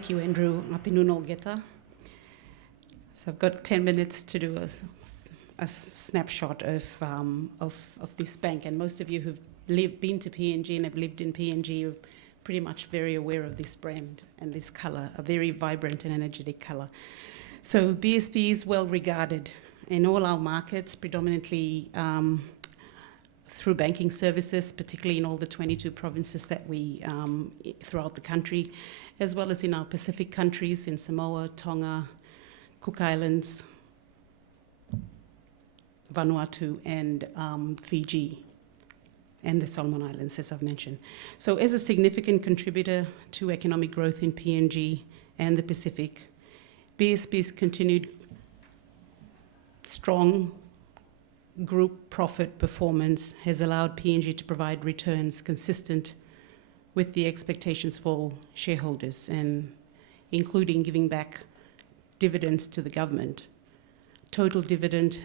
Thank you, Andrew. Apinunol Geta. So I've got 10 minutes to do a snapshot of this bank. And most of you who've been to PNG and have lived in PNG are pretty much very aware of this brand and this colour, a very vibrant and energetic colour. So BSP is well regarded in all our markets, predominantly through banking services, particularly in all the 22 provinces that we throughout the country, as well as in our Pacific countries in Samoa, Tonga, Cook Islands, Vanuatu, and Fiji, and the Solomon Islands, as I've mentioned. So as a significant contributor to economic growth in PNG and the Pacific, BSP's continued strong group profit performance has allowed PNG to provide returns consistent with the expectations for shareholders, and including giving back dividends to the government. Total dividend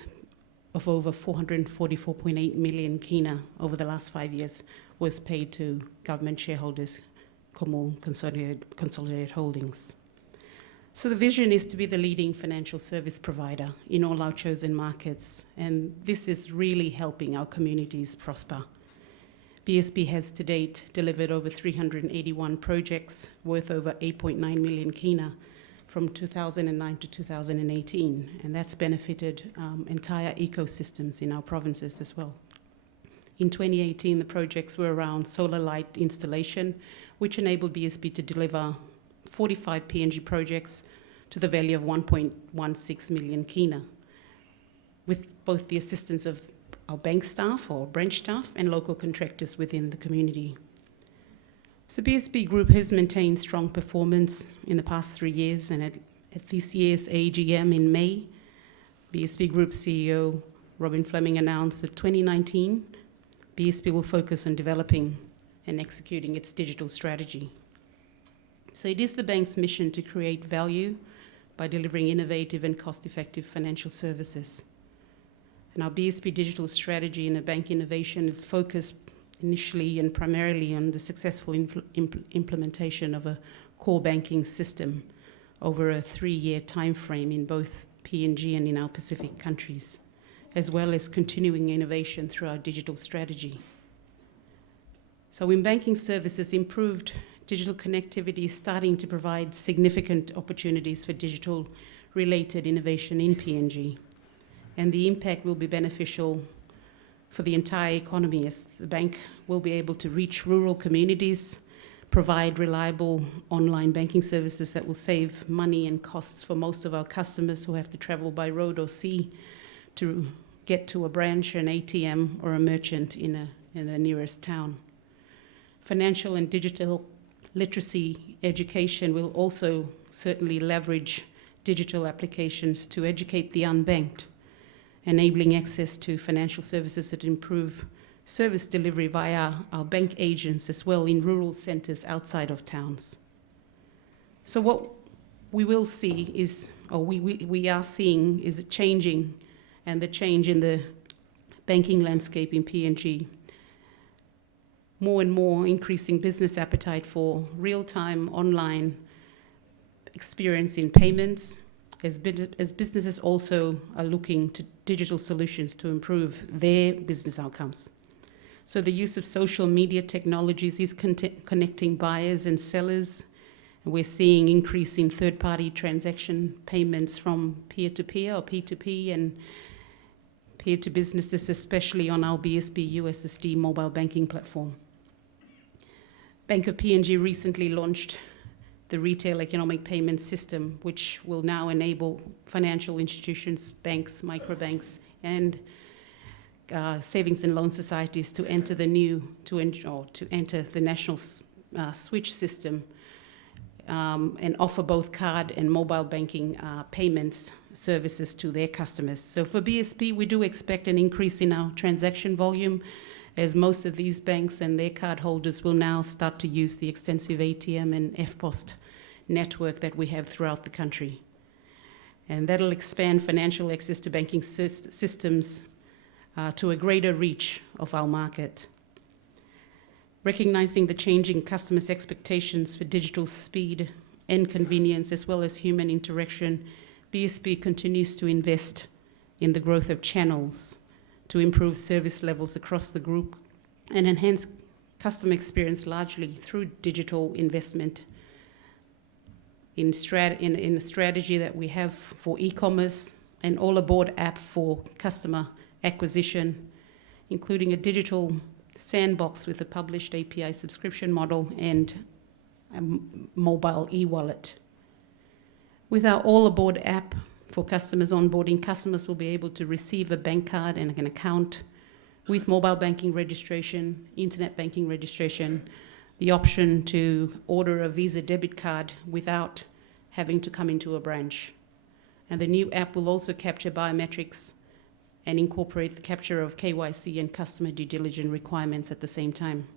of over 444.8 million kina over the last 5 years was paid to government shareholders, Commonwealth Consolidated Holdings. So the vision is to be the leading financial service provider in all our chosen markets, and this is really helping our communities prosper. BSP has to date delivered over 381 projects worth over 8.9 million kina from 2009 to 2018, and that's benefited entire ecosystems in our provinces as well. In 2018, the projects were around solar light installation, which enabled BSP to deliver 45 PNG projects to the value of 1.16 million kina, with both the assistance of our bank staff or branch staff and local contractors within the community. So BSP Group has maintained strong performance in the past 3 years, and at this year's AGM in May, BSP Group CEO Robin Fleming announced that 2019, BSP will focus on developing and executing its digital strategy. So it is the bank's mission to create value by delivering innovative and cost-effective financial services. And our BSP digital strategy in a bank innovation is focused initially and primarily on the successful implementation of a core banking system over a 3-year time frame in both PNG and in our Pacific countries, as well as continuing innovation through our digital strategy. So in banking services, improved digital connectivity is starting to provide significant opportunities for digital-related innovation in PNG, and the impact will be beneficial for the entire economy, as the bank will be able to reach rural communities, provide reliable online banking services that will save money and costs for most of our customers who have to travel by road or sea to get to a branch, an ATM, or a merchant in the nearest town. Financial and digital literacy education will also certainly leverage digital applications to educate the unbanked, enabling access to financial services that improve service delivery via our bank agents as well in rural centres outside of towns. So what we will see is, or we are seeing, is a changing and the change in the banking landscape in PNG. More and more increasing business appetite for real-time online experience in payments, as businesses also are looking to digital solutions to improve their business outcomes. So the use of social media technologies is connecting buyers and sellers. And we're seeing increase in third-party transaction payments from peer-to-peer or P2P and peer-to-businesses, especially on our BSP USSD mobile banking platform. Bank of PNG recently launched the Retail Economic Payment System, which will now enable financial institutions, banks, microbanks, and savings and loan societies to enter the national switch system and offer both card and mobile banking payments services to their customers. So for BSP, we do expect an increase in our transaction volume, as most of these banks and their card holders will now start to use the extensive ATM and FPOST network that we have throughout the country. And that'll expand financial access to banking systems to a greater reach of our market. Recognizing the changing customers' expectations for digital speed and convenience, as well as human interaction, BSP continues to invest in the growth of channels to improve service levels across the group and enhance customer experience largely through digital investment in a strategy that we have for e-commerce, an all-aboard app for customer acquisition, including a digital sandbox with a published API subscription model and a mobile e-wallet. With our all-aboard app for customers onboarding, customers will be able to receive a bank card and an account with mobile banking registration, internet banking registration, the option to order a Visa debit card without having to come into a branch. And the new app will also capture biometrics and incorporate the capture of KYC and customer due diligence requirements at the same time.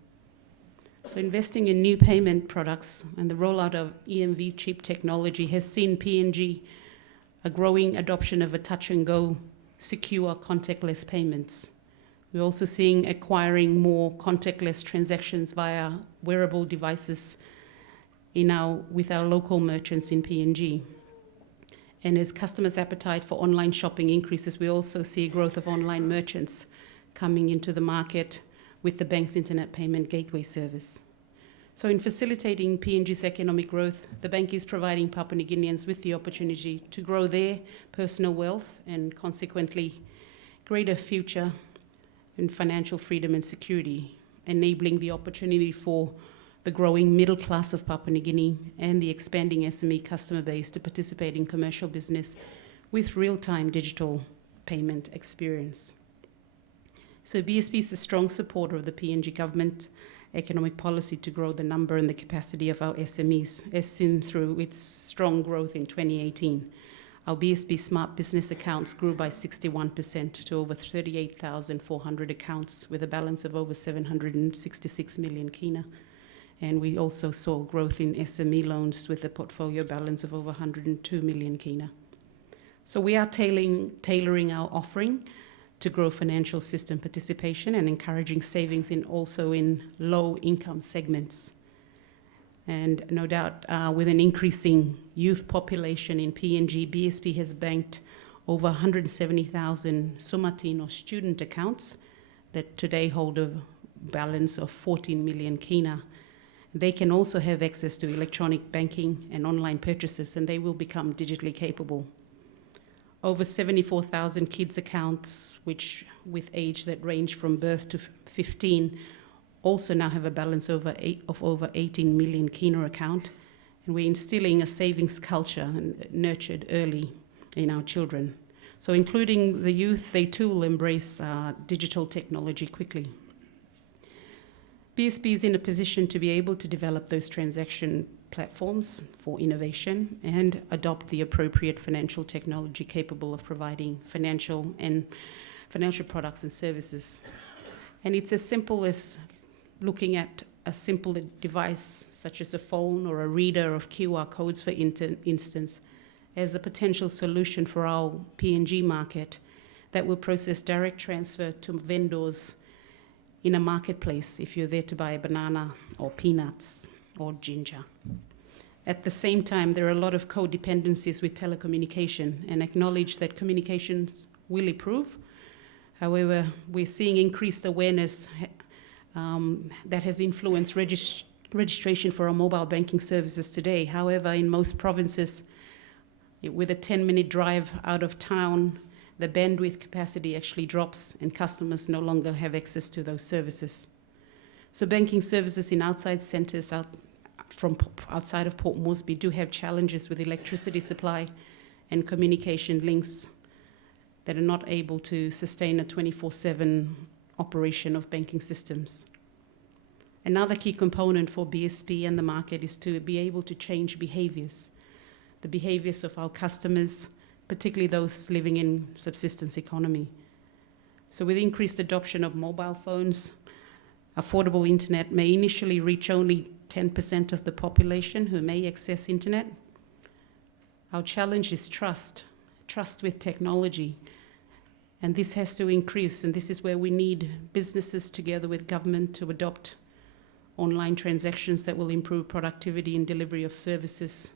So investing in new payment products and the rollout of EMV chip technology has seen PNG a growing adoption of a touch-and-go secure contactless payments. We're also seeing acquiring more contactless transactions via wearable devices with our local merchants in PNG. And as customers' appetite for online shopping increases, we also see a growth of online merchants coming into the market with the bank's internet payment gateway service. So in facilitating PNG's economic growth, the bank is providing Papua New Guineans with the opportunity to grow their personal wealth and consequently greater future in financial freedom and security, enabling the opportunity for the growing middle class of Papua New Guinea and the expanding SME customer base to participate in commercial business with real-time digital payment experience. So BSP is a strong supporter of the PNG government economic policy to grow the number and the capacity of our SMEs, as seen through its strong growth in 2018. Our BSP Smart Business accounts grew by 61% to over 38,400 accounts with a balance of over 766 million kina. And we also saw growth in SME loans with a portfolio balance of over 102 million kina. So we are tailoring our offering to grow financial system participation and encouraging savings also in low-income segments. And no doubt, with an increasing youth population in PNG, BSP has banked over 170,000 Sumatino student accounts that today hold a balance of 14 million kina. They can also have access to electronic banking and online purchases, and they will become digitally capable. Over 74,000 kids accounts, which with age that range from birth to 15, also now have a balance of over 18 million kina account. And we're instilling a savings culture and nurtured early in our children. So including the youth, they too will embrace digital technology quickly. BSP is in a position to be able to develop those transaction platforms for innovation and adopt the appropriate financial technology capable of providing financial products and services. And it's as simple as looking at a simple device such as a phone or a reader of QR codes, for instance, as a potential solution for our PNG market that will process direct transfer to vendors in a marketplace if you're there to buy a banana or peanuts or ginger. At the same time, there are a lot of codependencies with telecommunication and acknowledge that communications will improve. However, we're seeing increased awareness that has influenced registration for our mobile banking services today. However, in most provinces, with a 10-minute drive out of town, the bandwidth capacity actually drops and customers no longer have access to those services. So banking services in outside centres outside of Port Moresby do have challenges with electricity supply and communication links that are not able to sustain a 24/7 operation of banking systems. Another key component for BSP and the market is to be able to change behaviours, the behaviours of our customers, particularly those living in subsistence economy. So with increased adoption of mobile phones, affordable internet may initially reach only 10% of the population who may access internet. Our challenge is trust with technology. And this has to increase, and this is where we need businesses together with government to adopt online transactions that will improve productivity and delivery of services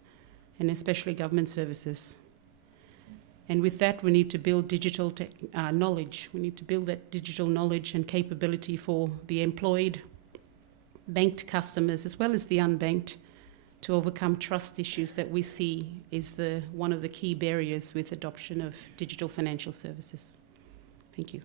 and especially government services. And with that, we need to build digital knowledge. We need to build that digital knowledge and capability for the employed, banked customers, as well as the unbanked, to overcome trust issues that we see is one of the key barriers with adoption of digital financial services. Thank you.